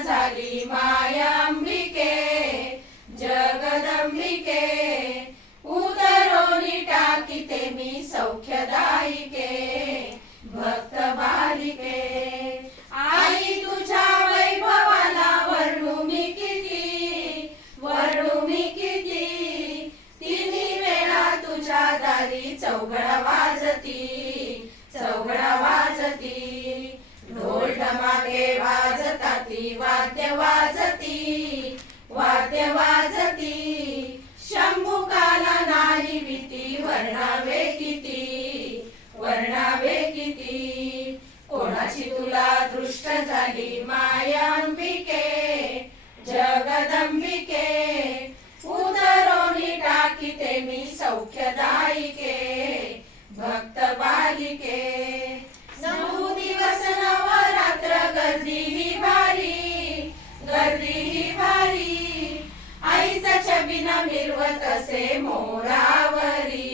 झाली मायांबिके जगदंबिके उदरोनी टाकीते मी सौख्यदायिके भक्त बालिके आई तुझ्या वैभवाला वर्णू मी किती तिन्ही वेळा तुझ्या दारी चौघडा वाजती ढोल ढमाके वाजताती वाद्य वाजती शंभुकाला नाही भीती वर्णावे किती कोणाची तुला दृष्ट झाली मायांबिके जगदंबिके उदरोनी टाकीते मी सौख्यदायिके भक्त बालिके 9 दिवस नवरात्र गर्दी ही भारी आईचा छबिना मिरवत असे मोरावरी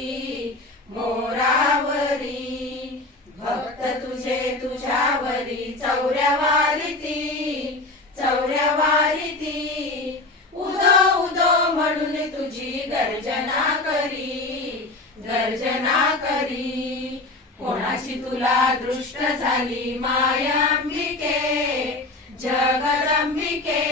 भक्त तुझे तुझ्यावरी चौऱ्यावारीती उदो म्हणून तुझी गर्जना करी कोणाची तुला दृष्ट झाली मायांबिके जगदंबिके